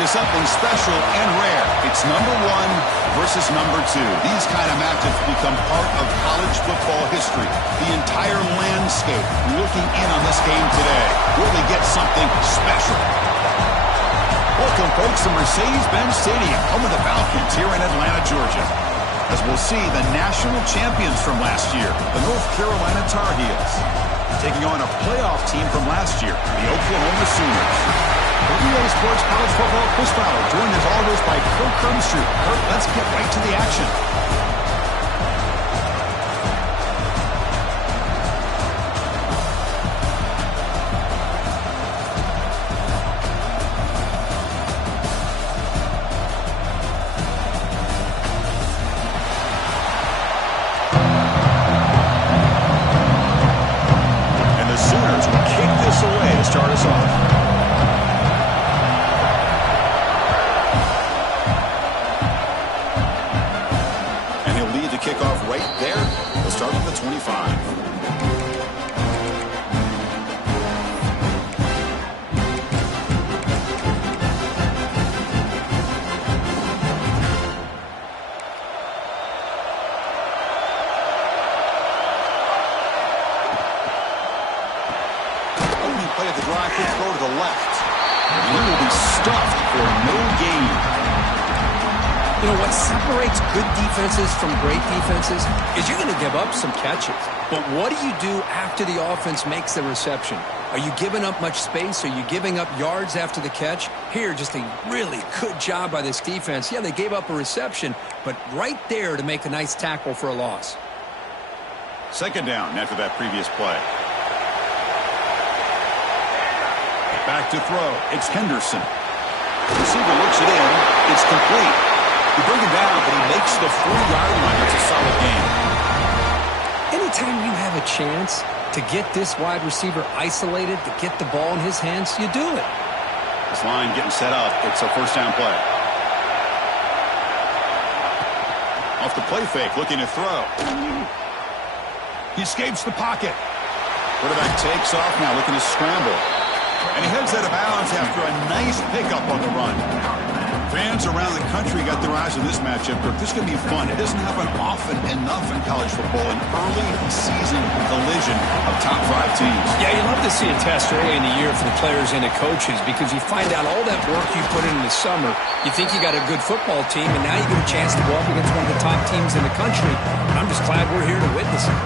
into something special and rare. It's number 1 versus number 2. These kind of matches become part of college football history. The entire landscape looking in on this game today. Will they get something special? Welcome, folks, to Mercedes-Benz Stadium, home of the Falcons here in Atlanta, Georgia. As we'll see the national champions from last year, the North Carolina Tar Heels, taking on a playoff team from last year, the Oklahoma Sooners. For EA Sports College Football, Chris Fowler, joined as always by Kirk Herbstreit. Kirk, let's get right to the action. Start us off. And he'll lead the kickoff right there. We'll start with the 25. The drive could throw to the left. And he will be stuffed for no gain. You know, what separates good defenses from great defenses is you're going to give up some catches. But what do you do after the offense makes the reception? Are you giving up much space? Are you giving up yards after the catch? Here, just a really good job by this defense. Yeah, they gave up a reception, but right there to make a nice tackle for a loss. Second down after that previous play. Back to throw. It's Henderson. The receiver looks it in. It's complete. He brings it down, but he makes the 4-yard line. It's a solid game. Anytime you have a chance to get this wide receiver isolated, to get the ball in his hands, you do it. This line getting set up. It's a first down play. Off the play fake, looking to throw. He escapes the pocket. Quarterback takes off now, looking to scramble. And he heads out of bounds after a nice pickup on the run. Fans around the country got their eyes on this matchup. This is going to be fun. It doesn't happen often enough in college football, an early season collision of top 5 teams. Yeah, you love to see a test early in the year for the players and the coaches because you find out all that work you put in the summer. You think you got a good football team, and now you get a chance to go up against one of the top teams in the country. And I'm just glad we're here to witness it.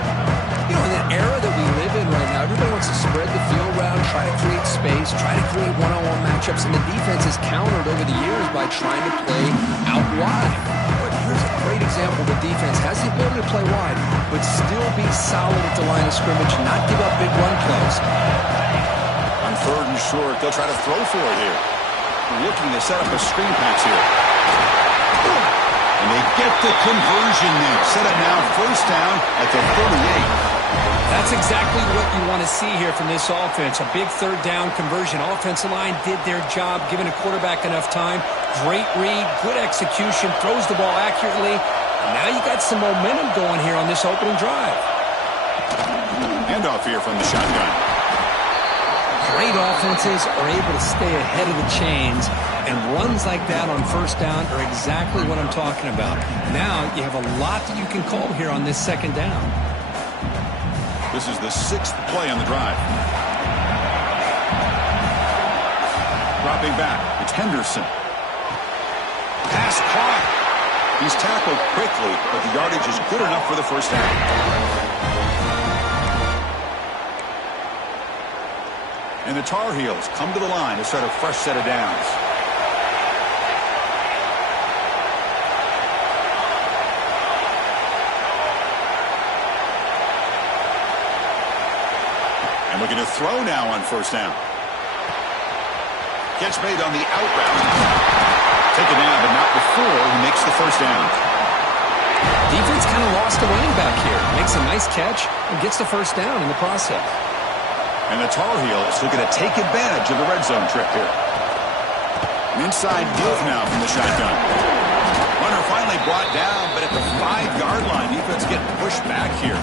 You know, in the era that we live in right now, everybody wants to spread the field around, try to create space, try to create one-on-one matchups, and the defense is countered over the years by trying to play out wide. But here's a great example. The defense has the ability to play wide, but still be solid at the line of scrimmage, not give up big run plays. On 3rd and short, they'll try to throw for it here. Looking to set up a screen pass here. And they get the conversion there. Set up now, first down at the 38. That's exactly what you want to see here from this offense. A big 3rd down conversion. Offensive line did their job, giving a quarterback enough time. Great read, good execution, throws the ball accurately. Now you got some momentum going here on this opening drive. Handoff here from the shotgun. Great offenses are able to stay ahead of the chains, and runs like that on first down are exactly what I'm talking about. Now you have a lot that you can call here on this 2nd down. This is the 6th play on the drive. Dropping back, it's Henderson. Pass caught. He's tackled quickly, but the yardage is good enough for the first down. And the Tar Heels come to the line to start a fresh set of downs. And looking to throw now on first down. Catch made on the out route. Taken down, but not before he makes the first down. Defense kind of lost a running back here. Makes a nice catch and gets the first down in the process. And the Tar Heels looking to take advantage of the red zone trip here. An inside give now from the shotgun. Runner finally brought down, but at the 5-yard line, defense getting pushed back here.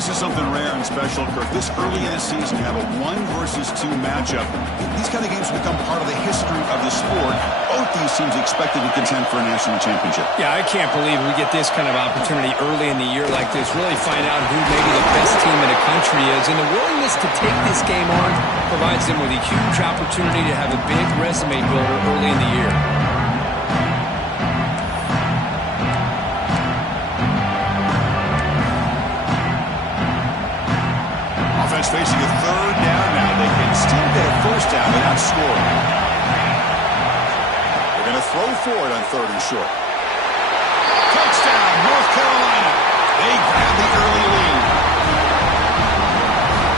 This is something rare and special, Kirk. This early in the season, you have a 1-versus-2 matchup. These kind of games become part of the history of the sport. Both these teams expected to contend for a national championship. Yeah, I can't believe we get this kind of opportunity early in the year like this. Really find out who maybe the best team in the country is. And the willingness to take this game on provides them with a huge opportunity to have a big resume builder early in the year. Facing a third down now. They can still get a first down without scoring. They're going to throw for it on 3rd and short. Touchdown, North Carolina. They grab the early lead.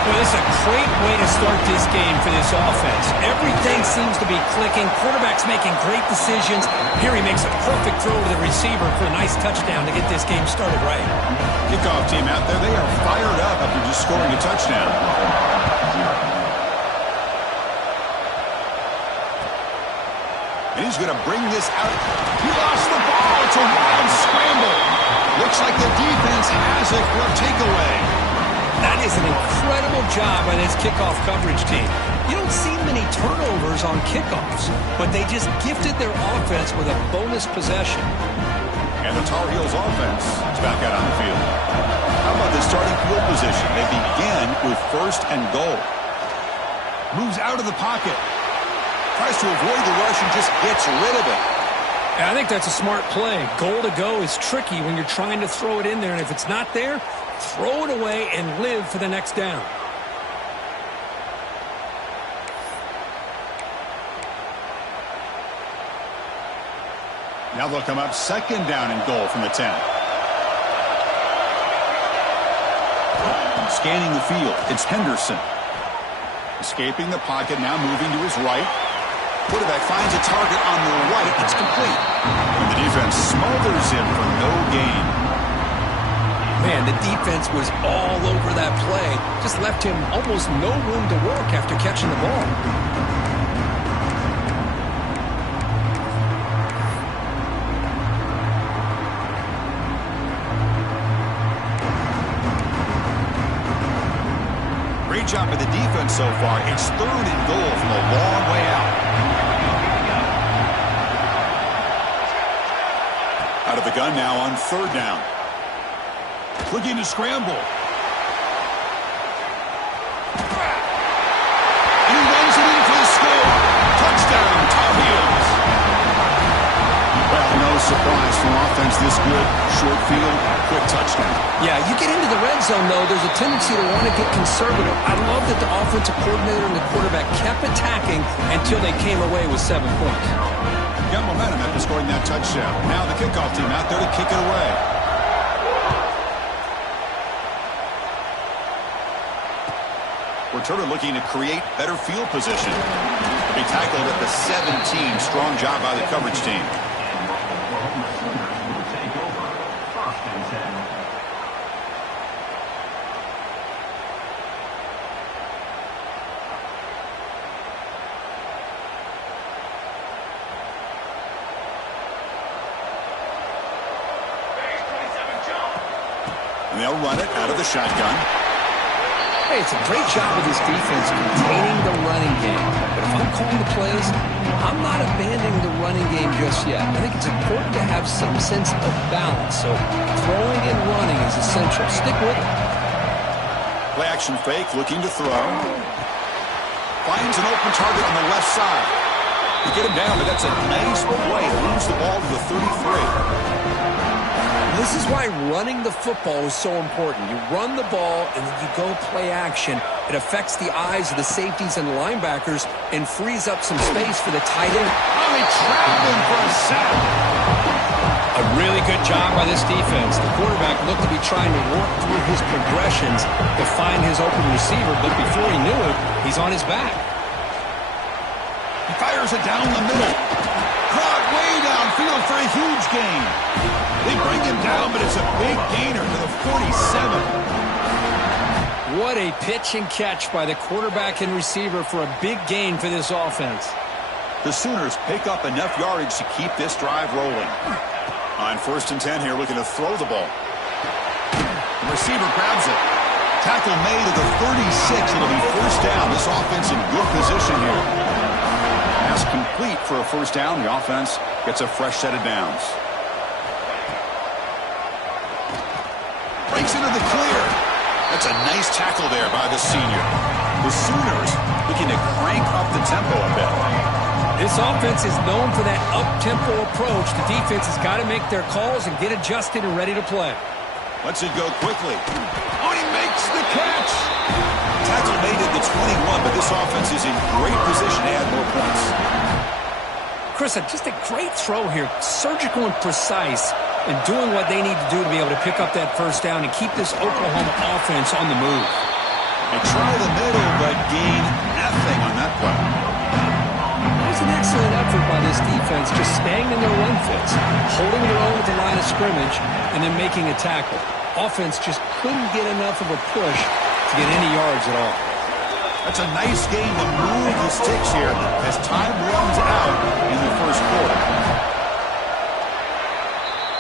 Well, this is a great way to start this game for this offense. Everything seems to be clicking. Quarterback's making great decisions. Here he makes a perfect throw to the receiver for a nice touchdown to get this game started right. Kickoff team out there, they are fired up after just scoring a touchdown. And he's going to bring this out. He lost the ball. It's a wild scramble. Looks like the defense has it for a takeaway. That is an incredible job by this kickoff coverage team. You don't see many turnovers on kickoffs, but they just gifted their offense with a bonus possession. And the Tar Heels offense is back out on the field. How about the starting field position? They begin with 1st and goal. Moves out of the pocket. Tries to avoid the rush and just gets rid of it. And I think that's a smart play. Goal to go is tricky when you're trying to throw it in there. And if it's not there, throw it away and live for the next down. Now they'll come up 2nd down and goal from the 10. Scanning the field, it's Henderson. Escaping the pocket, now moving to his right. Quarterback finds a target on the right. It's complete. And the defense smothers him for no gain. Man, the defense was all over that play. Just left him almost no room to work after catching the ball. Great job by the defense so far. It's 3rd and goal from a long way out. Out of the gun now on 3rd down. Looking to scramble. And he runs it in for the score. Touchdown, Tar Heels. Well, no surprise from offense this good. Short field, quick touchdown. Yeah, you get into the red zone, though, there's a tendency to want to get conservative. I love that the offensive coordinator and the quarterback kept attacking until they came away with 7 points. Got momentum after scoring that touchdown. Now the kickoff team out there to kick it away. Returner looking to create better field position. To be tackled at the 17. Strong job by the coverage team. And they'll run it out of the shotgun. Hey, it's a great job of this defense containing the running game. But if I'm calling the plays, I'm not abandoning the running game just yet. I think it's important to have some sense of balance. So throwing and running is essential. Stick with it. Play action fake, looking to throw. Finds an open target on the left side. You get him down, but that's a nice play. Moves the ball to the 33. This is why running the football is so important. You run the ball, and then you go play action. It affects the eyes of the safeties and the linebackers and frees up some space for the tight end. Oh, he trapped him for a sack. A really good job by this defense. The quarterback looked to be trying to work through his progressions to find his open receiver, but before he knew it, he's on his back. He fires it down the middle. Caught way downfield for a huge gain. They bring him down, but it's a big gainer to the 47. What a pitch and catch by the quarterback and receiver for a big gain for this offense. The Sooners pick up enough yardage to keep this drive rolling. On 1st and 10 here, looking to throw the ball. The receiver grabs it. Tackle made at the 36. It'll be first down. This offense in good position here. Pass complete for a first down. The offense gets a fresh set of downs. Breaks into the clear. That's a nice tackle there by the senior. The Sooners looking to crank up the tempo a bit. This offense is known for that up-tempo approach. The defense has got to make their calls and get adjusted and ready to play. Lets it go quickly. Oh, he makes the catch. Tackle made at the 21, but this offense is in great position to add more points. Chris, just a great throw here. Surgical and precise in doing what they need to do to be able to pick up that first down and keep this Oklahoma offense on the move. They try the middle, but gain nothing on that play. It was an excellent effort by this defense, just staying in their run fits, holding their own at the line of scrimmage, and then making a tackle. Offense just couldn't get enough of a push to get any yards at all. That's a nice game to move the sticks here as time runs out in the first quarter.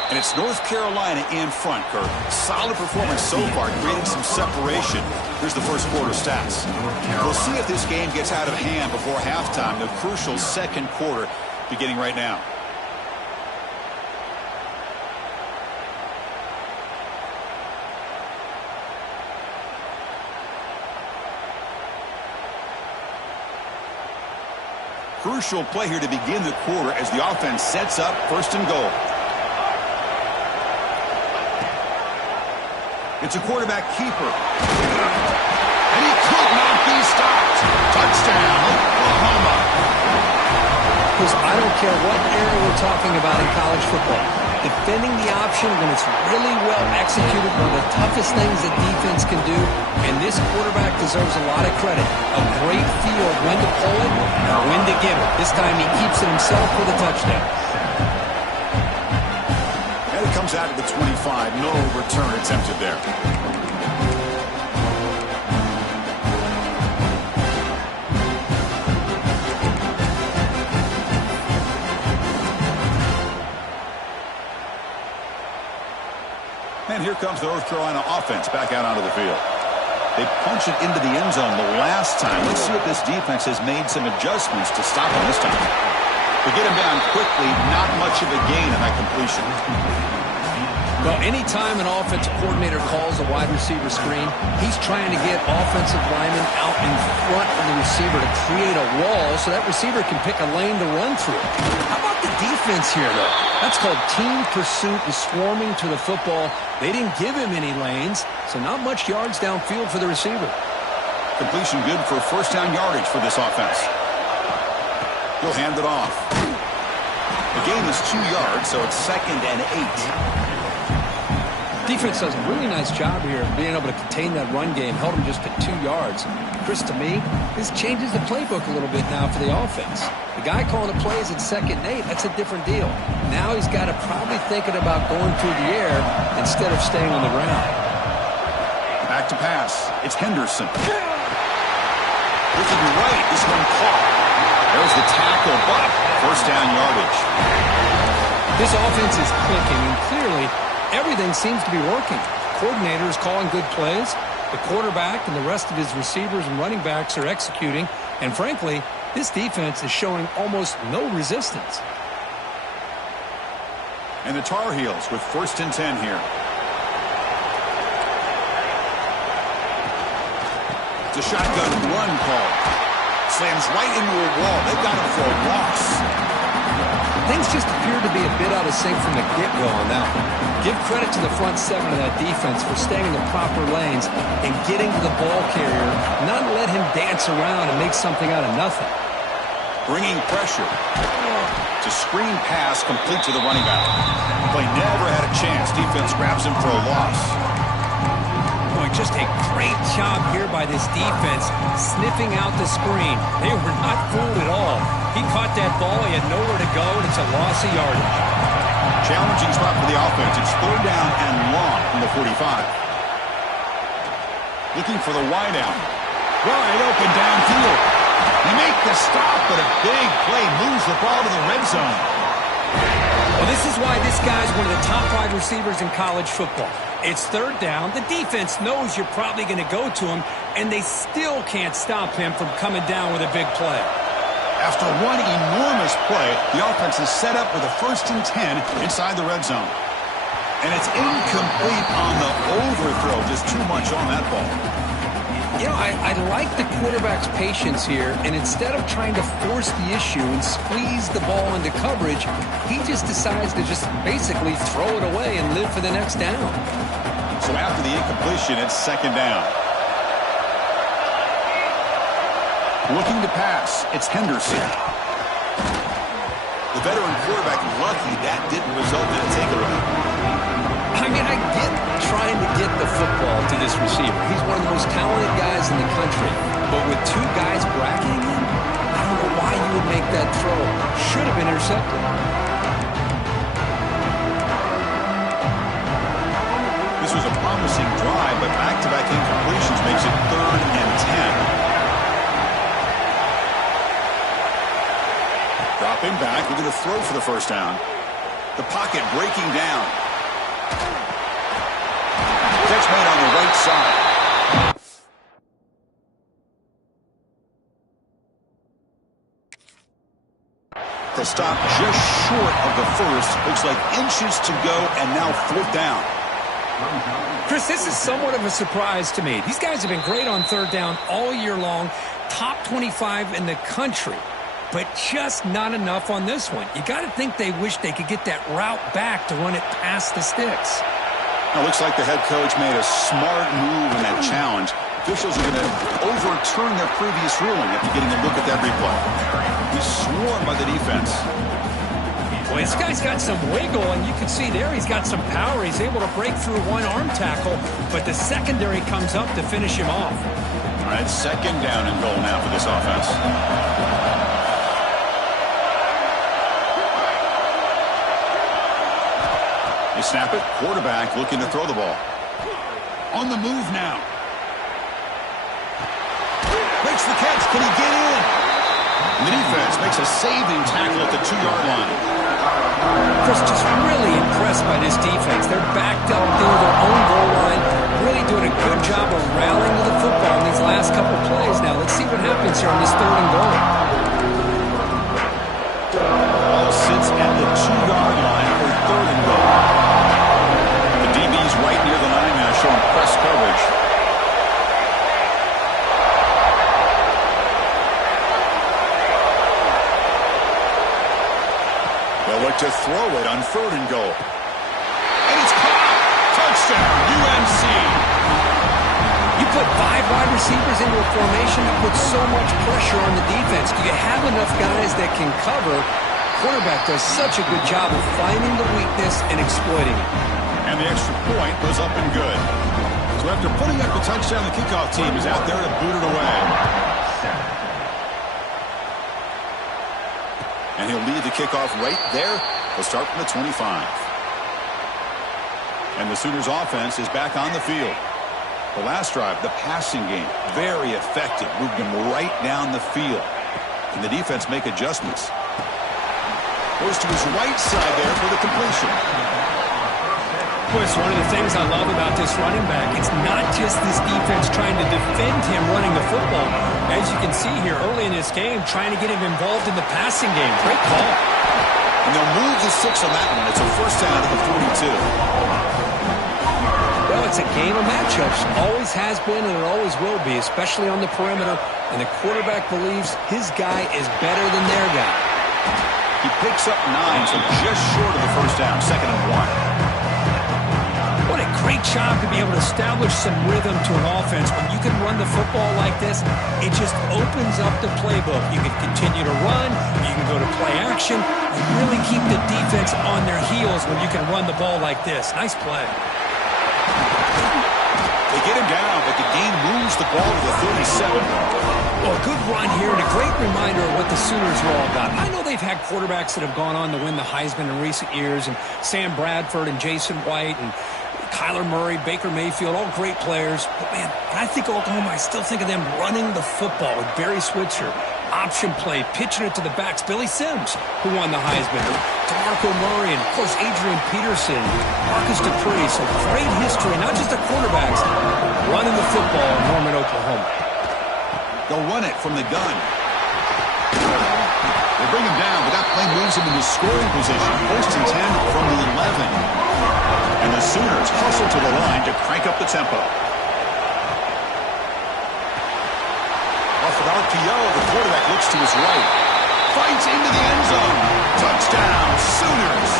And it's North Carolina in front, Kirk. Solid performance so far, creating some separation. Here's the first quarter stats. We'll see if this game gets out of hand before halftime. The crucial second quarter beginning right now. Crucial play here to begin the quarter as the offense sets up first and goal. It's a quarterback keeper. And he could not be stopped. Touchdown, Oklahoma. Because I don't care what era we're talking about in college football. Defending the option when it's really well executed, one of the toughest things that defense can do, and this quarterback deserves a lot of credit. A great feel of when to pull it and when to give it. This time he keeps it himself for the touchdown. And it comes out of the 25. No return attempted there. And here comes the North Carolina offense back out onto the field. They punch it into the end zone the last time. Let's see if this defense has made some adjustments to stop him this time. They get him down quickly, not much of a gain on that completion. Well, anytime an offensive coordinator calls a wide receiver screen, he's trying to get offensive linemen out in front of the receiver to create a wall so that receiver can pick a lane to run through. How about the defense here, though? That's called team pursuit and swarming to the football. They didn't give him any lanes, so not much yards downfield for the receiver. Completion good for first down yardage for this offense. He'll hand it off. The gain is 2 yards, so it's 2nd and 8. Defense does a really nice job here of being able to contain that run game, held him just at 2 yards. Chris, to me, this changes the playbook a little bit now for the offense. The guy calling the plays at 2nd and 8, that's a different deal. Now he's got to probably thinking about going through the air instead of staying on the ground. Back to pass. It's Henderson. Looking right, this one caught. There's the tackle, but first down yardage. This offense is clicking, and clearly everything seems to be working. The coordinator is calling good plays. The quarterback and the rest of his receivers and running backs are executing. And frankly, this defense is showing almost no resistance. And the Tar Heels with 1st and 10 here. It's a shotgun run call. Slams right into a wall. They've got him for a loss. Things just appear to be a bit out of sync from the get-go on that one. Give credit to the front 7 of that defense for staying in the proper lanes and getting to the ball carrier, not let him dance around and make something out of nothing. Bringing pressure. It's a screen pass complete to the running back. Play never had a chance. Defense grabs him for a loss. Boy, just a great job here by this defense, sniffing out the screen. They were not fooled at all. He caught that ball. He had nowhere to go, and it's a loss of yardage. Challenging spot for the offense. It's 3rd down and long from the 45. Looking for the wideout. Wide open downfield. They make the stop, but a big play moves the ball to the red zone. Well, this is why this guy's one of the top wide receivers in college football. It's third down. The defense knows you're probably going to go to him, and they still can't stop him from coming down with a big play. After one enormous play, the offense is set up with a 1st and 10 inside the red zone. And it's incomplete on the overthrow. Just too much on that ball. You know, I like the quarterback's patience here, and instead of trying to force the issue and squeeze the ball into coverage, he just decides to just basically throw it away and live for the next down. So after the incompletion, it's 2nd down. Looking to pass, it's Henderson. The veteran quarterback lucky that didn't result in a takeaway. I mean, I get trying to get the football to this receiver. He's one of the most talented guys in the country. But with 2 guys bracketing him, I don't know why you would make that throw. Should have been intercepted. This was a promising drive, but back-to-back incompletions makes it 3rd and 10. Dropping back, looking to throw for the 1st down. The pocket breaking down. Catch made on the right side. The stop just short of the 1st. Looks like inches to go, and now 4th down. Chris, this is somewhat of a surprise to me. These guys have been great on 3rd down all year long. Top 25 in the country. But just not enough on this one. You got to think they wish they could get that route back to run it past the sticks. Now, looks like the head coach made a smart move in that challenge. Officials are going to overturn their previous ruling after getting a look at that replay. He's swarmed by the defense. Boy, this guy's got some wiggle, and you can see there he's got some power. He's able to break through one arm tackle, but the secondary comes up to finish him off. All right, 2nd down and goal now for this offense. They snap it. Quarterback looking to throw the ball. On the move now. Makes the catch. Can he get in? And the defense makes a saving tackle at the 2-yard line. Chris, just really impressed by this defense. They're backed up near their own goal line. Really doing a good job of rallying to the football in these last couple plays. Now, let's see what happens here on this 3rd and goal. Ball sits at the 2-yard line for 3rd and goal. Right near the line now, showing press coverage. They'll look to throw it on 3rd and goal. And it's caught! Touchdown, UNC! You put 5 wide receivers into a formation that puts so much pressure on the defense. Do you have enough guys that can cover? Quarterback does such a good job of finding the weakness and exploiting it. And the extra point was up and good. So after putting up the touchdown, the kickoff team is out there to boot it away. And he'll lead the kickoff right there. He'll start from the 25. And the Sooners offense is back on the field. The last drive, the passing game, very effective. Moved them right down the field. Can the defense make adjustments? Goes to his right side there for the completion. Chris, one of the things I love about this running back, it's not just this defense trying to defend him running the football. As you can see here early in this game, trying to get him involved in the passing game. Great call. And they'll move the 6 on that one. It's a 1st down at the 42. Well, it's a game of matchups. Always has been and it always will be, especially on the perimeter. And the quarterback believes his guy is better than their guy. He picks up 9, so just short of the 1st down, 2nd and 1. What a great job to be able to establish some rhythm to an offense. When you can run the football like this, it just opens up the playbook. You can continue to run, you can go to play action, and really keep the defense on their heels when you can run the ball like this. Nice play. They get him down, but the game moves the ball to the 37. Well, a good run here and a great reminder of what the Sooners are all about. I know they've had quarterbacks that have gone on to win the Heisman in recent years, and Sam Bradford and Jason White and Kyler Murray, Baker Mayfield, all great players. But, man, when I think Oklahoma, I still think of them running the football with Barry Switzer. Option play, pitching it to the backs. Billy Sims, who won the Heisman. DeMarco Murray, and, of course, Adrian Peterson. Marcus Dupree. So great history, not just the quarterbacks, running the football in Norman, Oklahoma. They'll run it from the gun. They bring him down, but that play moves him into scoring position. 1st and 10 from the 11. And the Sooners hustle to the line to crank up the tempo. Off an RPO, the quarterback looks to his right. Fights into the end zone. Touchdown, Sooners.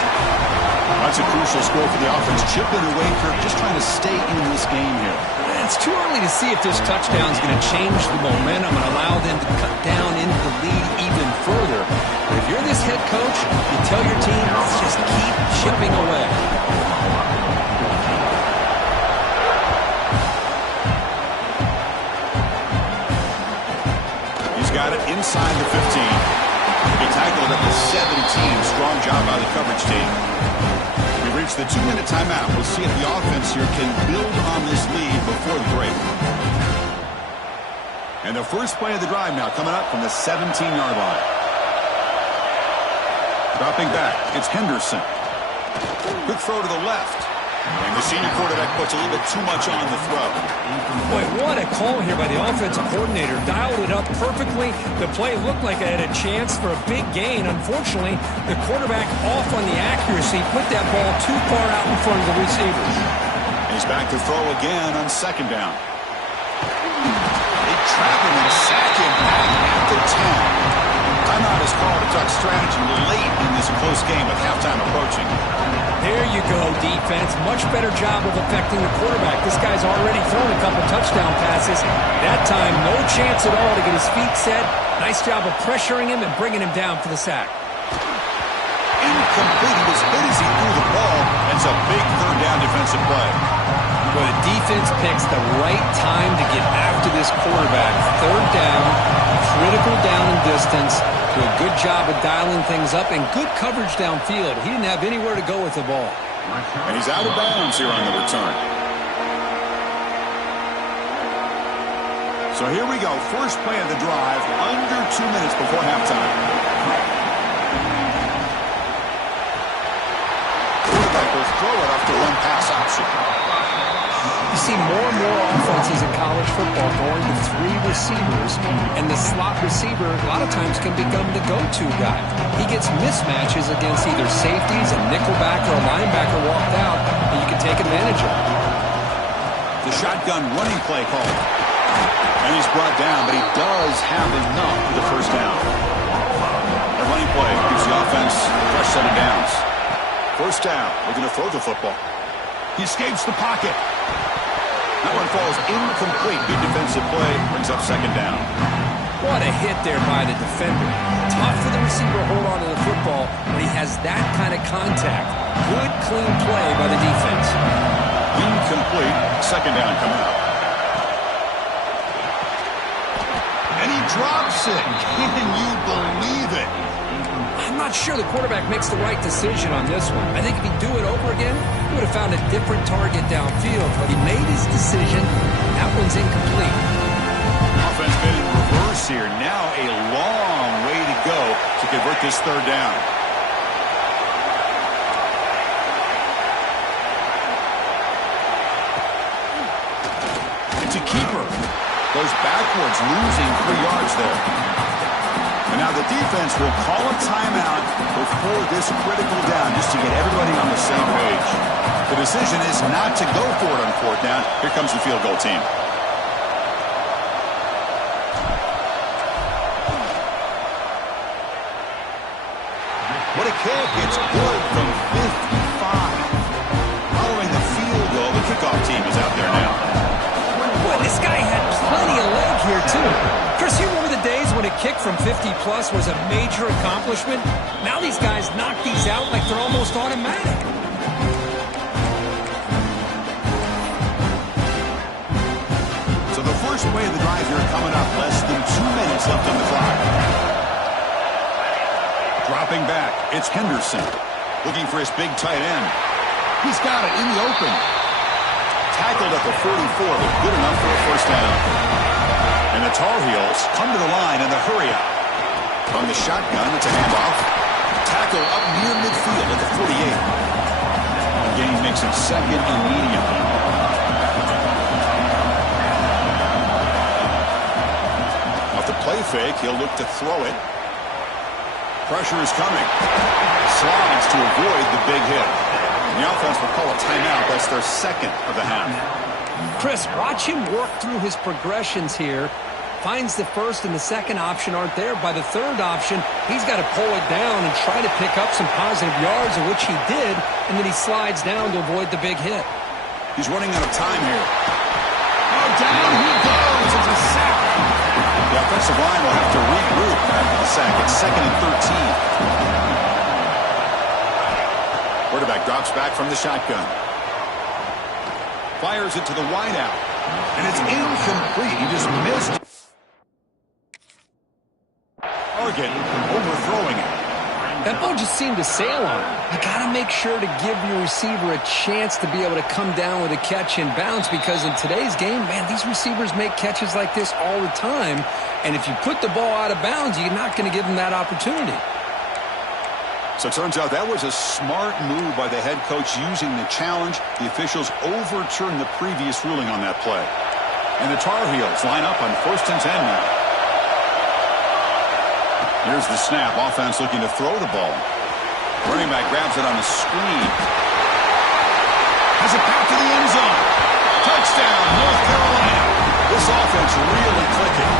That's a crucial score for the offense. Chipping away, Kirk, just trying to stay in this game here. It's too early to see if this touchdown is going to change the momentum and allow them to cut down into the lead even further. But if you're this head coach, you tell your team, let's just keep chipping away. He's got it inside the 15. He tackled at the 17. Strong job by the coverage team. We reach the 2-minute timeout. We'll see if the offense here can build on this lead before the break. And the first play of the drive now coming up from the 17-yard line. Dropping back, it's Henderson. Quick throw to the left. And the senior quarterback puts a little bit too much on the throw. Boy, what a call here by the offensive coordinator. Dialed it up perfectly. The play looked like it had a chance for a big gain. Unfortunately, the quarterback off on the accuracy, put that ball too far out in front of the receivers. He's back to throw again on 2nd down. They trap him and sack him at the 10. Timeout is called to talk strategy late in this close game with halftime approaching. There you go, defense. Much better job of affecting the quarterback. This guy's already thrown a couple touchdown passes. That time, no chance at all to get his feet set. Nice job of pressuring him and bringing him down for the sack. Incomplete. He was hit as he threw the ball. It's a big 3rd down defensive play. Well, the defense picks the right time to get after this quarterback. 3rd down, critical down and distance. Do a good job of dialing things up and good coverage downfield. He didn't have anywhere to go with the ball. And he's out of bounds here on the return. So here we go. First play of the drive, under 2 minutes before halftime. Quarterback will throw it off the one-pass option. You see more and more offenses in college football going to 3 receivers, and the slot receiver a lot of times can become the go-to guy. He gets mismatches against either safeties, a nickelback, or a linebacker walked out, and you can take advantage of it. The shotgun running play called. And he's brought down, but he does have enough for the 1st down. The running play gives the offense a fresh set of downs. 1st down, looking to throw the football. He escapes the pocket. That one falls incomplete. Good defensive play. Brings up 2nd down. What a hit there by the defender. Tough for the receiver to hold on to the football when he has that kind of contact. Good, clean play by the defense. Incomplete. 2nd down coming up. And he drops it. Can you believe it? I'm not sure the quarterback makes the right decision on this one. I think if he'd do it over again, he would have found a different target downfield. But he made his decision. That one's incomplete. Offense been in reverse here. Now a long way to go to convert this 3rd down. It's a keeper. Goes backwards, losing 3 yards there. And now the defense will call a timeout before this critical down just to get everybody on the same page. The decision is not to go for it on 4th down. Here comes the field goal team. What a kick. It's good from 55. Following the field goal, the kickoff team is out there now. Boy, this guy had plenty of leg here, too. Chris, you remember the days when a kick from 50-plus was a major accomplishment? Now these guys knock these out like they're almost automatic. So the first play of the drive here coming up. Less than 2 minutes left on the clock. Dropping back, it's Henderson. Looking for his big tight end. He's got it in the open. Tackled at the 44, but good enough for a 1st down. And the Tar Heels come to the line in the hurry-out. From the shotgun, it's a handoff. Tackle up near midfield at the 48. Gain makes it second and medium. Off the play fake, he'll look to throw it. Pressure is coming. Slides to avoid the big hit. The offense will call a timeout. That's their second of the half. Chris, watch him work through his progressions here. Finds the first and the second option aren't there. By the third option, he's got to pull it down and try to pick up some positive yards, of which he did, and then he slides down to avoid the big hit. He's running out of time here. Oh, down he goes. It's a sack. The offensive line will have to regroup after the sack. It's second and 13. Quarterback drops back from the shotgun. Fires it to the wideout. And it's incomplete. He just missed. Target overthrowing it. That ball just seemed to sail on him. You got to make sure to give your receiver a chance to be able to come down with a catch and bounce, because in today's game, man, these receivers make catches like this all the time. And if you put the ball out of bounds, you're not going to give them that opportunity. So it turns out that was a smart move by the head coach using the challenge. The officials overturned the previous ruling on that play. And the Tar Heels line up on 1st and 10 now. Here's the snap. Offense looking to throw the ball. Running back grabs it on a screen. Has it back to the end zone. Touchdown, North Carolina. This offense really clicking.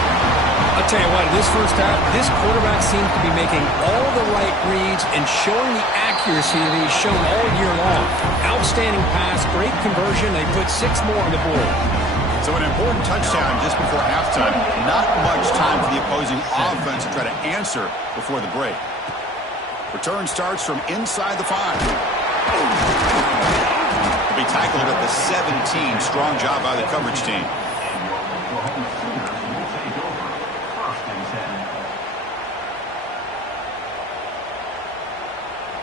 I'll tell you what, in this first half, this quarterback seems to be making all the right reads and showing the accuracy that he's shown all year long. Outstanding pass, great conversion. They put 6 more on the board. So an important touchdown just before halftime. Not much time for the opposing offense to try to answer before the break. Return starts from inside the 5. Will be tackled at the 17. Strong job by the coverage team.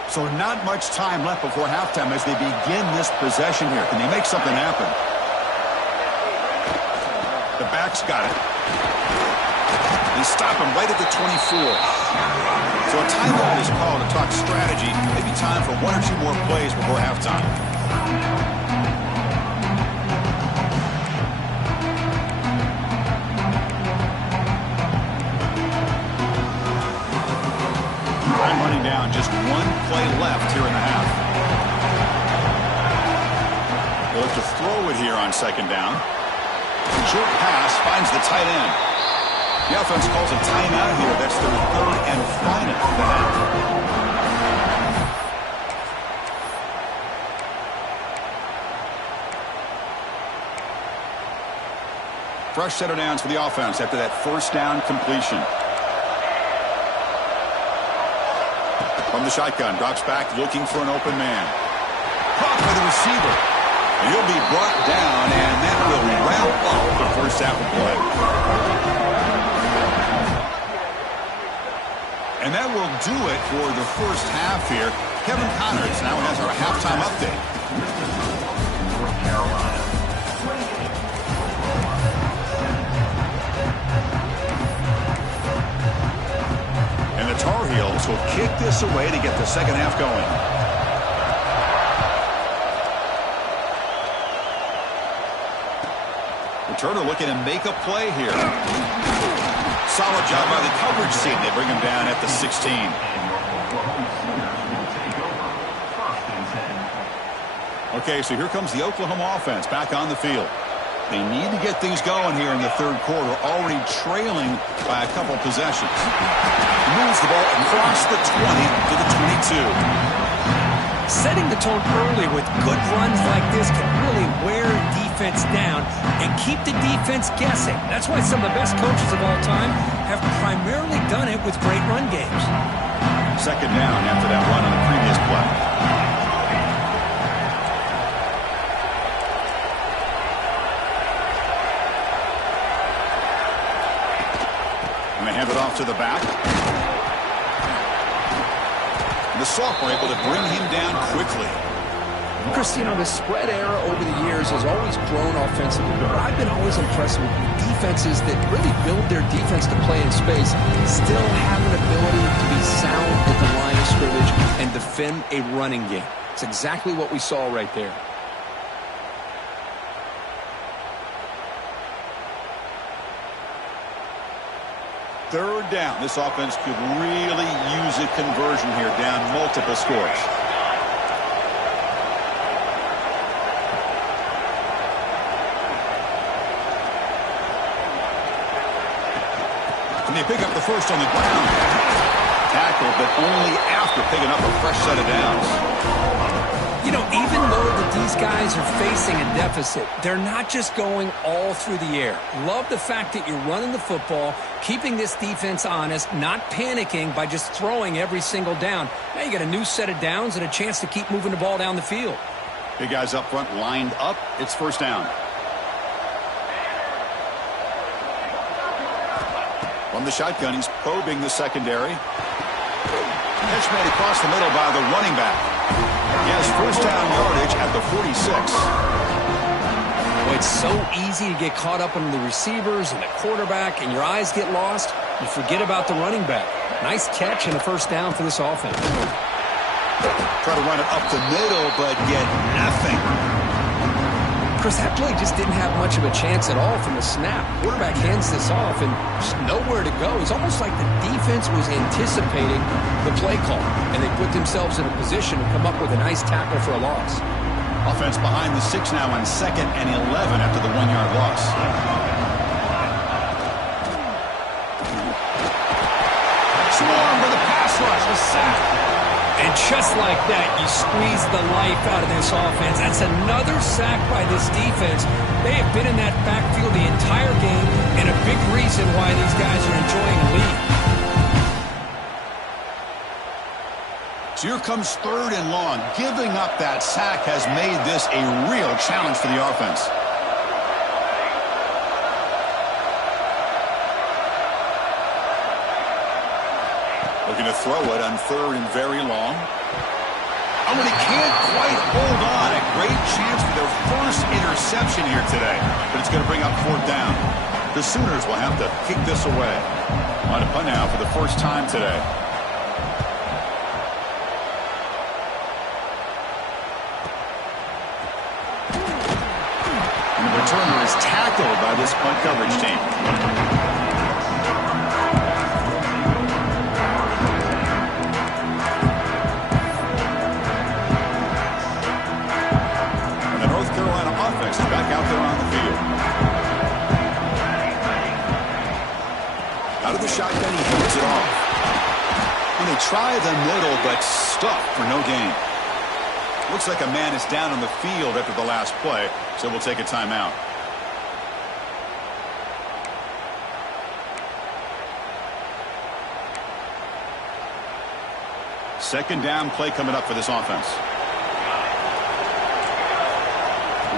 So not much time left before halftime as they begin this possession here. Can they make something happen? The back's got it. They stop him right at the 24. So a timeout is called to talk strategy. Maybe time for 1 or 2 more plays before halftime. Time running down. Just 1 play left here in the half. They'll have to throw it here on 2nd down. Short pass finds the tight end. The offense calls a timeout here. That's their 3rd and final of the half. Fresh set of downs for the offense after that 1st down completion. From the shotgun, drops back looking for an open man. Caught by the receiver. He'll be brought down, and that will wrap up the first half of play. And that will do it for the first half here. Kevin Connors now has our halftime update. And the Tar Heels will kick this away to get the second half going. Turner looking to make a play here. Solid job by the coverage team. They bring him down at the 16. Okay, so here comes the Oklahoma offense back on the field. They need to get things going here in the 3rd quarter, already trailing by a couple possessions. Moves the ball across the 20 to the 22. Setting the tone early with good runs like this can really wear defense down and keep the defense guessing. That's why some of the best coaches of all time have primarily done it with great run games. 2nd down after that run on the previous play. And they hand it off to the back. The sophomore able to bring him down quickly. Chris, you know, the spread era over the years has always grown offensively, but I've been always impressed with defenses that really build their defense to play in space, still have an ability to be sound at the line of scrimmage and defend a running game. It's exactly what we saw right there. Third down. This offense could really use a conversion here, down multiple scores. And they pick up the first on the ground. Tackle, but only after picking up a fresh set of downs. You know, even though that these guys are facing a deficit, they're not just going all through the air. Love the fact that you're running the football, keeping this defense honest, not panicking by just throwing every single down. Now you got a new set of downs and a chance to keep moving the ball down the field. Big guys up front lined up. It's first down. From the shotgun, he's probing the secondary. Catch made across the middle by the running back. Yes, first down yardage at the 46. Well, it's so easy to get caught up on the receivers and the quarterback, and your eyes get lost. You forget about the running back. Nice catch and a first down for this offense. Try to run it up the middle, but get nothing. Chris, that play just didn't have much of a chance at all from the snap. Quarterback hands this off and just nowhere to go. It's almost like the defense was anticipating the play call, and they put themselves in a position to come up with a nice tackle for a loss. Offense behind the 6 now on 2nd and 11 after the 1-yard loss. Swarm with a pass rush, a sack. And just like that, you squeeze the life out of this offense. That's another sack by this defense. They have been in that backfield the entire game, and a big reason why these guys are enjoying a lead. So here comes 3rd and long. Giving up that sack has made this a real challenge for the offense. Looking to throw it on 3rd and very long. Oh, and he can't quite hold on. A great chance for their first interception here today. But it's going to bring up 4th down. The Sooners will have to kick this away. On a punt now for the first time today. And the returner is tackled by this punt coverage team. Back out there on the field. Out of the shotgun, he hands it off. And they try the middle, but stuffed for no gain. Looks like a man is down on the field after the last play, so we'll take a timeout. Second down play coming up for this offense.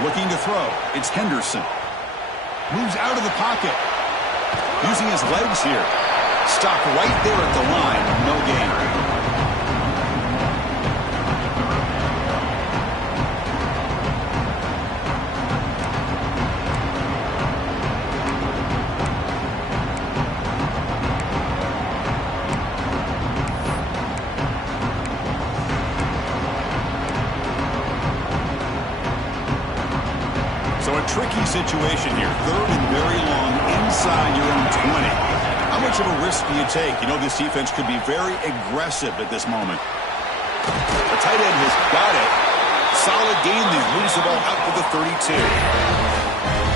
Looking to throw. It's Henderson. Moves out of the pocket. Using his legs here. Stopped right there at the line. No gain. Tricky situation here. 3rd and very long inside your own 20. How much of a risk do you take? You know, this defense could be very aggressive at this moment. The tight end has got it. Solid gain there. Moves the ball out to the 32.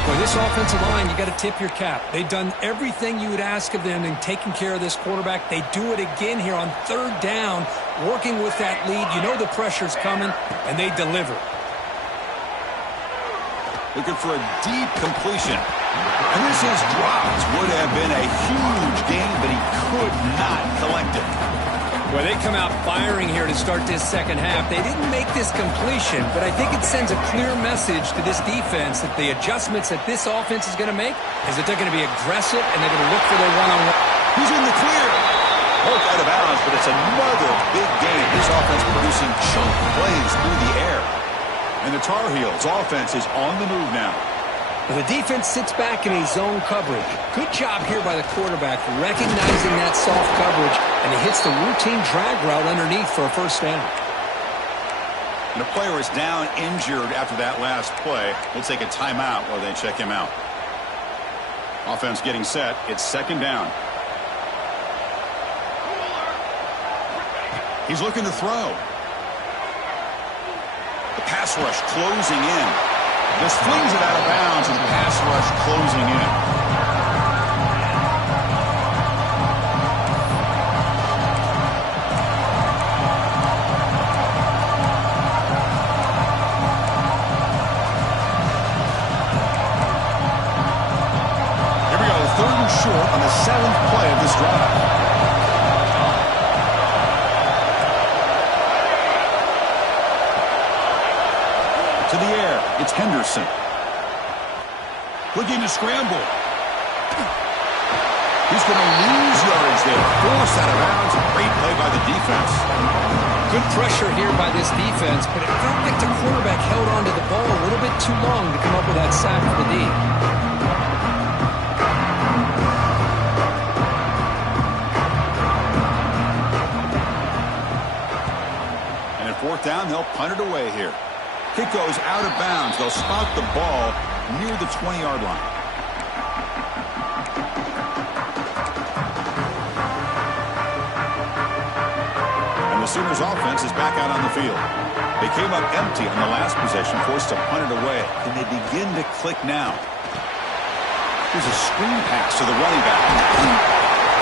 Boy, this offensive line, you got to tip your cap. They've done everything you would ask of them in taking care of this quarterback. They do it again here on 3rd down, working with that lead. You know the pressure's coming, and they deliver. Looking for a deep completion. And this is dropped. Would have been a huge gain, but he could not collect it. Well, they come out firing here to start this second half. They didn't make this completion, but I think it sends a clear message to this defense that the adjustments that this offense is going to make is that they're going to be aggressive and they're going to look for their one-on-one. He's in the clear. Both out of bounds, but it's another big game. This offense producing chunk plays through the air. And the Tar Heels offense is on the move now. The defense sits back in a zone coverage. Good job here by the quarterback, recognizing that soft coverage, and he hits the routine drag route underneath for a first down. And the player is down injured after that last play. We'll take a timeout while they check him out. Offense getting set. It's second down. He's looking to throw. The pass rush closing in. Just flings it out of bounds, and the pass rush closing in. Here we go, third and short on the 7th play of this drive. To the air, it's Henderson. Looking to scramble. He's going to lose yards there. Forced out of bounds. Great play by the defense. Good pressure here by this defense, but it felt like the quarterback held onto the ball a little bit too long to come up with that sack for the D. And at fourth down, they'll punt it away here. Kick goes out of bounds. They'll spot the ball near the 20-yard line. And the Sooners offense is back out on the field. They came up empty on the last possession, forced to punt it away. And they begin to click now. Here's a screen pass to the running back.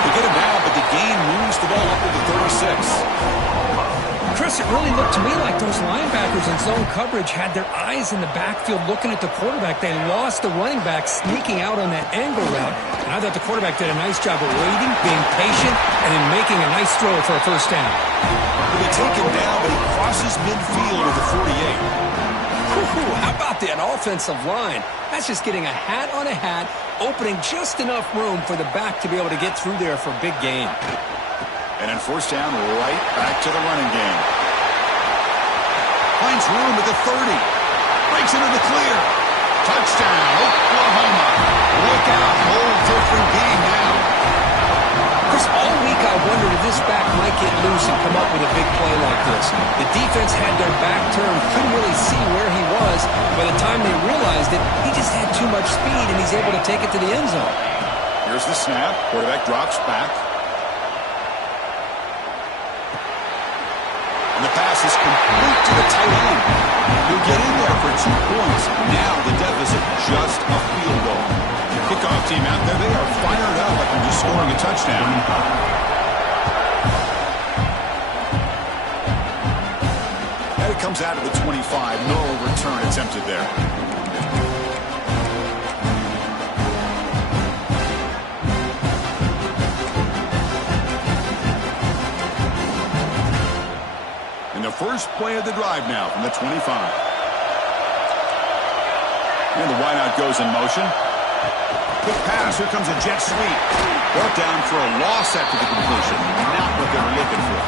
They get him down, but the gain moves the ball up to the 36. Chris, it really looked to me like those linebackers in zone coverage had their eyes in the backfield looking at the quarterback. They lost the running back sneaking out on that angle route. And I thought the quarterback did a nice job of waiting, being patient, and then making a nice throw for a first down. They take him down, but he crosses midfield at the 48. How about that offensive line? That's just getting a hat on a hat, opening just enough room for the back to be able to get through there for a big gain. And then first down, right back to the running game. Finds room at the 30. Breaks into the clear. Touchdown, Oklahoma. Look out, whole different game now. Chris, all week I wondered if this back might get loose and come up with a big play like this. The defense had their back turned, couldn't really see where he was. By the time they realized it, he just had too much speed, and he's able to take it to the end zone. Here's the snap. Quarterback drops back. And the pass is complete to the tight end. He'll get in there for 2 points. Now the deficit just a field goal. Kickoff team out there, they are fired up after just scoring a touchdown. And it comes out of the 25. No return attempted there. The first play of the drive now from the 25. And the wideout goes in motion. Quick pass. Here comes a jet sweep. Brought down for a loss after the completion. Not what they were looking for.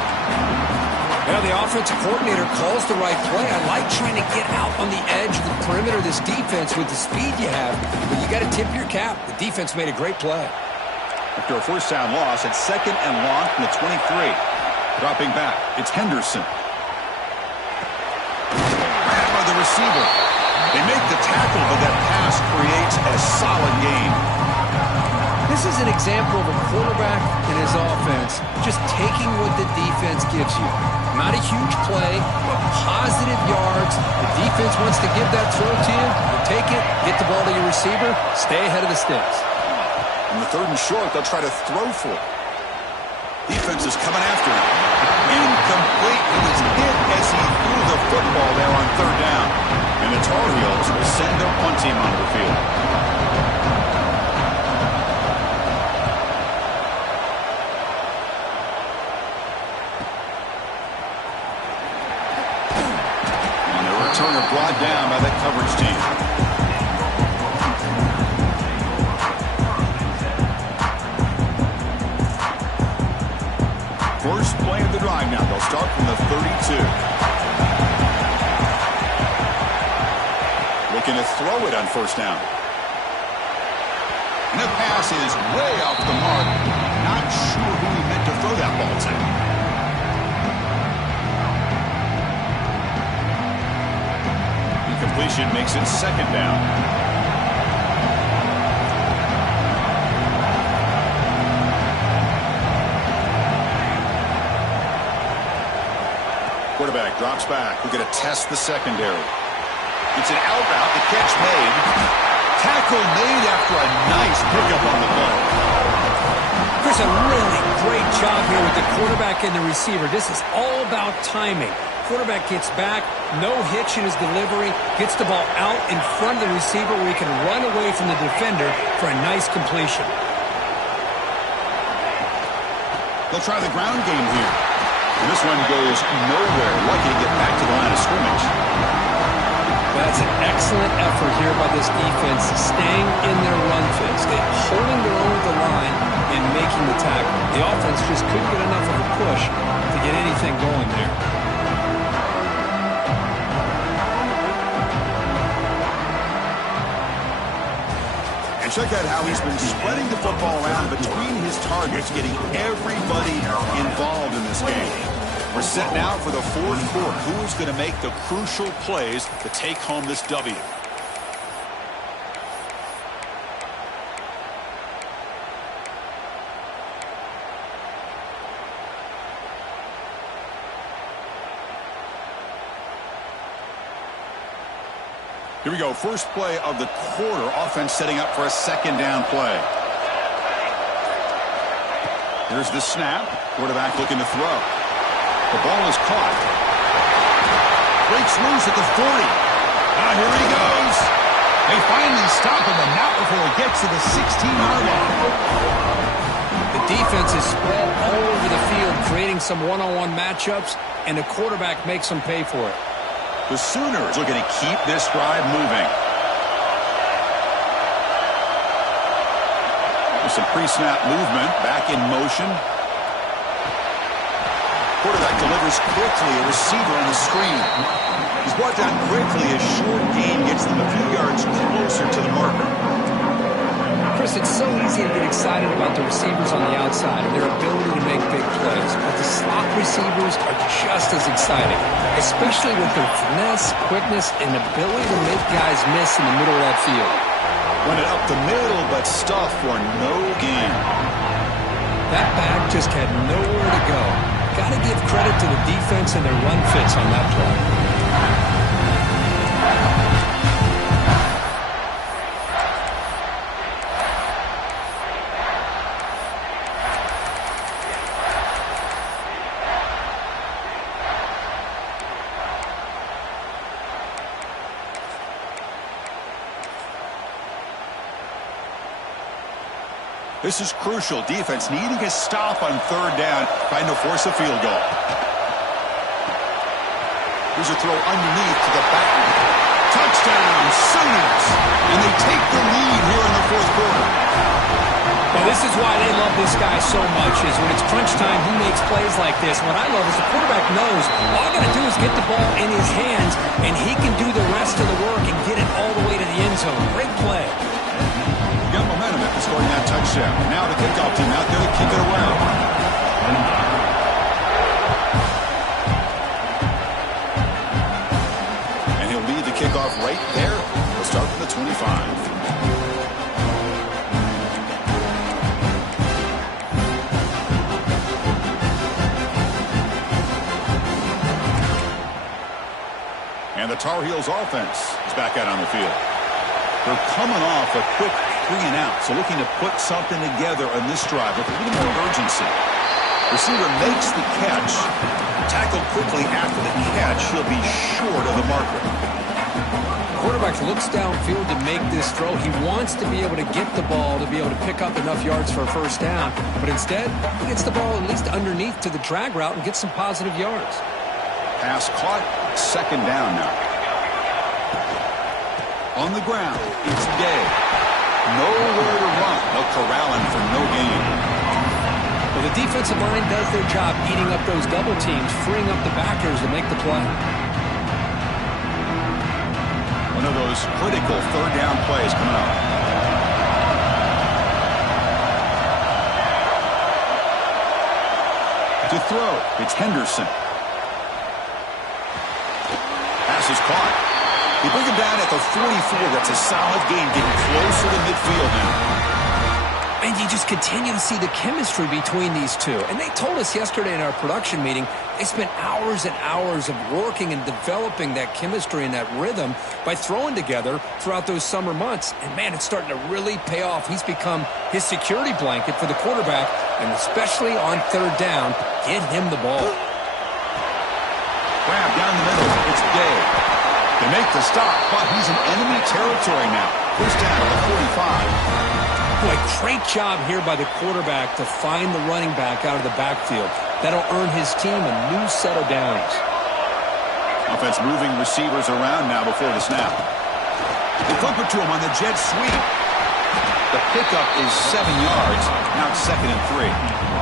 Well, the offensive coordinator calls the right play. I like trying to get out on the edge of the perimeter of this defense with the speed you have. But you got to tip your cap. The defense made a great play. After a first down loss, it's second and long from the 23. Dropping back, it's Henderson. Receiver. They make the tackle, but that pass creates a solid gain. This is an example of a quarterback and his offense just taking what the defense gives you. Not a huge play, but positive yards. The defense wants to give that throw to you. You take it, get the ball to your receiver, stay ahead of the sticks. On the third and short, they'll try to throw for it. Defense is coming after him. Incomplete. He was hit as he threw the football there on third down. And the Tar Heels will send their punt team onto the field. And the returner brought down by that coverage team. First play of the drive now. They'll start from the 32. looking to throw it on first down. And the pass is way off the mark. Not sure who he meant to throw that ball to. Incompletion makes it second down. Quarterback drops back. We're going to test the secondary. It's an out route. The catch made. Tackle made after a nice pickup on the play. There's a really great job here with the quarterback and the receiver. This is all about timing. Quarterback gets back, no hitch in his delivery, gets the ball out in front of the receiver where he can run away from the defender for a nice completion. They'll try the ground game here. And this one goes nowhere. Lucky to get back to the line of scrimmage. That's an excellent effort here by this defense, staying in their run fits. They're holding their own at the line and making the tackle. The offense just couldn't get enough of a push to get anything going there. And check out how he's been spreading the football around between his targets, getting everybody involved in this game. We're set now for the fourth quarter. Who's going to make the crucial plays to take home this W? Here we go. First play of the quarter. Offense setting up for a second down play. Here's the snap. Quarterback looking to throw. The ball is caught. Breaks loose at the 40. Here he goes. They finally stop him, and not before he gets to the 16-yard line. The defense is spread all over the field, creating some one-on-one matchups, and the quarterback makes them pay for it. The Sooners looking to keep this drive moving. With some pre-snap movement, back in motion. Quarterback delivers quickly, a receiver on the screen. He's brought down quickly. A short gain gets them a few yards closer to the marker. Chris, it's so easy to get excited about the receivers on the outside and their ability to make big plays, but the slot receivers are just as exciting, especially with their finesse, quickness, and ability to make guys miss in the middle of that field. Run it up the middle, but stuff for no gain. That back just had nowhere to go. Got to give credit to the defense and their run fits on that play. This is crucial. Defense needing a stop on third down, trying to force a field goal. Here's a throw underneath to the back. Touchdown, Sooners! And they take the lead here in the fourth quarter. Well, this is why they love this guy so much, is when it's crunch time, he makes plays like this. What I love is the quarterback knows all I got to do is get the ball in his hands, and he can do the rest of the work and get it all the way to the end zone. Great play. Got momentum after scoring that touchdown. Now the kickoff team out there to kick it away. And he'll lead the kickoff right there. We'll start from the 25. And the Tar Heels offense is back out on the field. They're coming off a quick 3 and out, so looking to put something together on this drive with a little more urgency. Receiver makes the catch. Tackled quickly after the catch. He'll be short of the marker. Quarterback looks downfield to make this throw. He wants to be able to get the ball to be able to pick up enough yards for a first down, but instead he gets the ball at least underneath to the drag route and gets some positive yards. Pass caught. Second down now. On the ground, it's Day. Nowhere to run. They'll corral him for no gain. Well, the defensive line does their job eating up those double teams, freeing up the backers to make the play. Well, One of those critical third down plays coming up. To throw, it's Henderson. Pass is caught. They bring him down at the 44. That's a solid gain, getting closer to midfield now. And you just continue to see the chemistry between these two. And they told us yesterday in our production meeting, they spent hours and hours of working and developing that chemistry and that rhythm by throwing together throughout those summer months. And, man, it's starting to really pay off. He's become his security blanket for the quarterback, and especially on third down, get him the ball. Grab down the middle. It's Day. They make the stop, but he's in enemy territory now. First down at the 45. Boy, great job here by the quarterback to find the running back out of the backfield. That'll earn his team a new set of downs. Offense moving receivers around now before the snap. They flip it to him on the jet sweep. The pickup is 7 yards. Now it's 2nd and 3.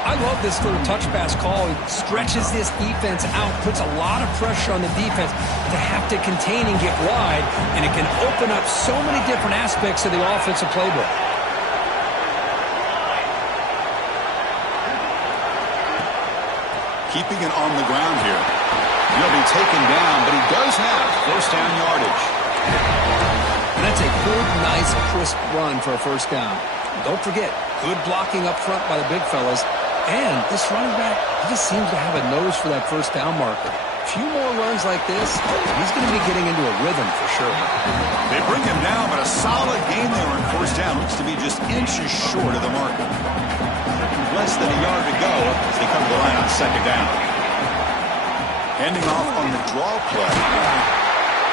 I love this little touch pass call. It stretches this defense out, puts a lot of pressure on the defense to have to contain and get wide, and it can open up so many different aspects of the offensive playbook. Keeping it on the ground here. He'll be taken down, but he does have first down yardage. And that's a good, nice, crisp run for a first down. Don't forget, good blocking up front by the big fellas. And this running back, he just seems to have a nose for that first down marker. A few more runs like this, he's going to be getting into a rhythm for sure. They bring him down, but a solid game there on first down. Looks to be just inches short of the marker. Less than a yard to go as they come to the line on second down. Handing off on the draw play.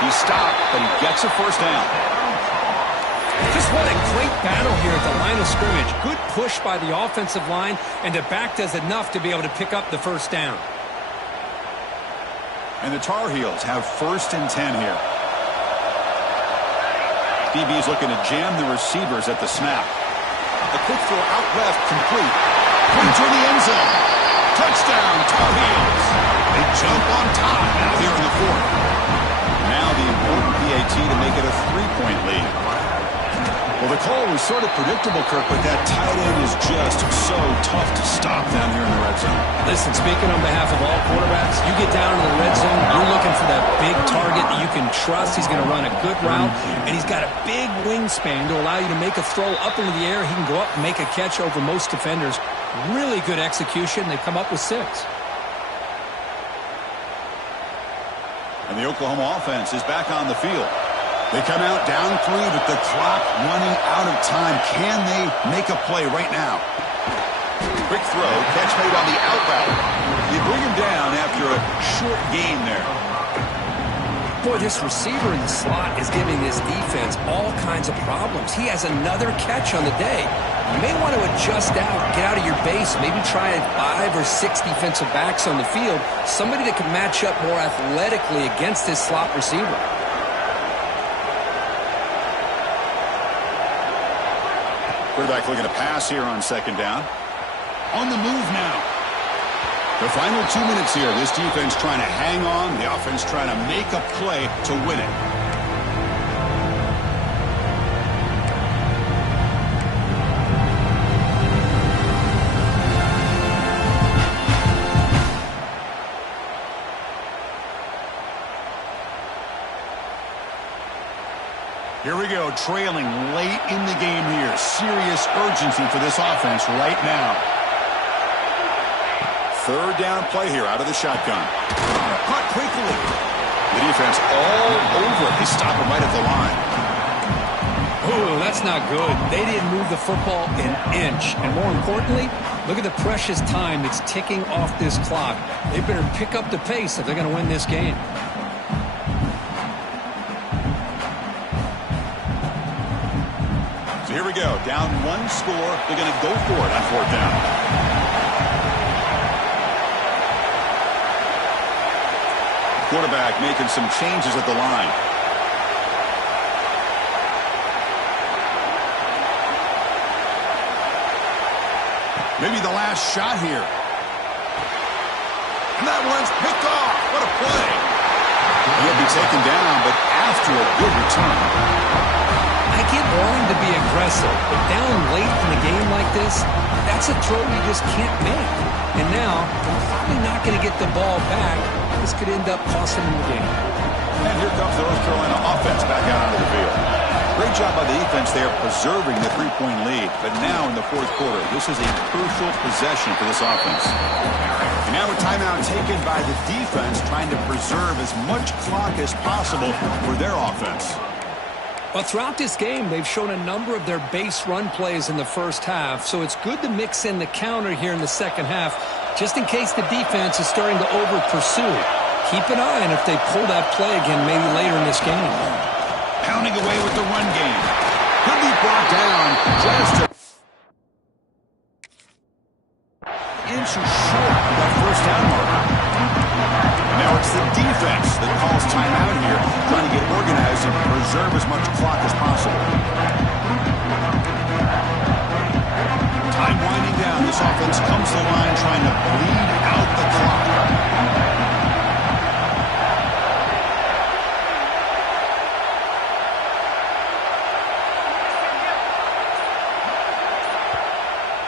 He stopped, but he gets a first down. Just what a great battle here at the line of scrimmage. Good push by the offensive line, and the back does enough to be able to pick up the first down. And the Tar Heels have first and 10 here. DB's looking to jam the receivers at the snap. A quick throw out left, complete. Into the end zone. Touchdown, Tar Heels. They jump on top now here in the fourth. Now the important PAT to make it a 3-point lead. Well, the call was sort of predictable, Kirk, but that tight end is just so tough to stop down here in the red zone. Listen, speaking on behalf of all quarterbacks, you get down to the red zone, you're looking for that big target that you can trust. He's going to run a good route, and he's got a big wingspan to allow you to make a throw up into the air. He can go up and make a catch over most defenders. Really good execution. They come up with 6. And the Oklahoma offense is back on the field. They come out down 3 with the clock running out of time. Can they make a play right now? Quick throw, catch made on the out route. You bring him down after a short gain there. Boy, this receiver in the slot is giving this defense all kinds of problems. He has another catch on the day. You may want to adjust out, get out of your base, maybe try 5 or 6 defensive backs on the field, somebody that can match up more athletically against this slot receiver. Quarterback looking to pass here on second down. On the move now. The final 2 minutes here. This defense trying to hang on. The offense trying to make a play to win it. Here we go, trailing late in the game here. Serious urgency for this offense right now. Third down play here out of the shotgun. Caught quickly. The defense all over it. They stop him right at the line. Oh, that's not good. They didn't move the football an inch. And more importantly, look at the precious time that's ticking off this clock. They better pick up the pace if they're going to win this game. So here we go. Down 1 score. They're going to go for it on fourth down. Quarterback making some changes at the line. Maybe the last shot here. And that one's picked off. What a play. He'll be taken down, but after a good return. I get wanting to be aggressive, but down late in the game like this, that's a throw you just can't make. And now, they're probably not going to get the ball back. This could end up costing them the game. And here comes the North Carolina offense back out onto the field. Great job by the defense there preserving the three-point lead. But now in the fourth quarter, this is a crucial possession for this offense. And now a timeout taken by the defense trying to preserve as much clock as possible for their offense. Well, throughout this game, they've shown a number of their base run plays in the first half, so it's good to mix in the counter here in the second half, just in case the defense is starting to over-pursue. Keep an eye on if they pull that play again maybe later in this game. Pounding away with the run game. Could be brought down just an inch short of that first down marker. Now it's the defense that calls timeout here, trying to get organized and preserve as much clock as possible. Time winding down. This offense comes to the line trying to bleed out the clock.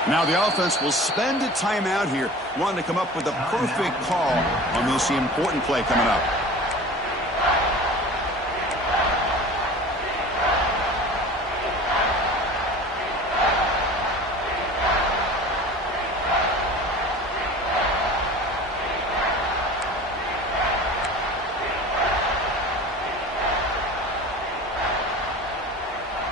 Now the offense will spend a timeout here, wanting to come up with a perfect call on this important play coming up.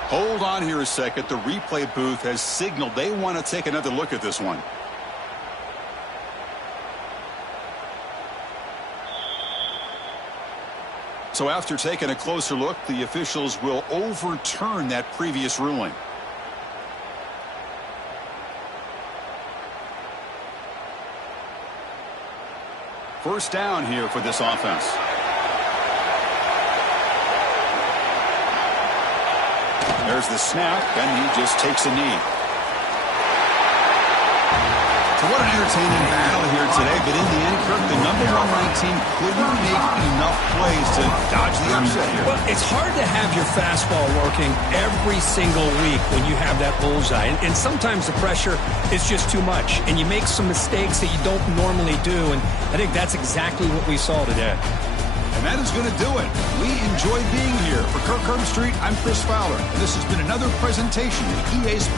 Hold on here a second. The replay booth has signaled they want to take another look at this one. So after taking a closer look, the officials will overturn that previous ruling. First down here for this offense. There's the snap, and he just takes a knee. So what an entertaining battle here today, but in the end, Kirk, the number one ranked team couldn't make enough plays to dodge the upset here. Well, it's hard to have your fastball working every single week when you have that bullseye. And sometimes the pressure is just too much, and you make some mistakes that you don't normally do, and I think that's exactly what we saw today. And that is going to do it. We enjoyed being here. For Kirk Herbstreit, I'm Chris Fowler. And this has been another presentation of EA Sports.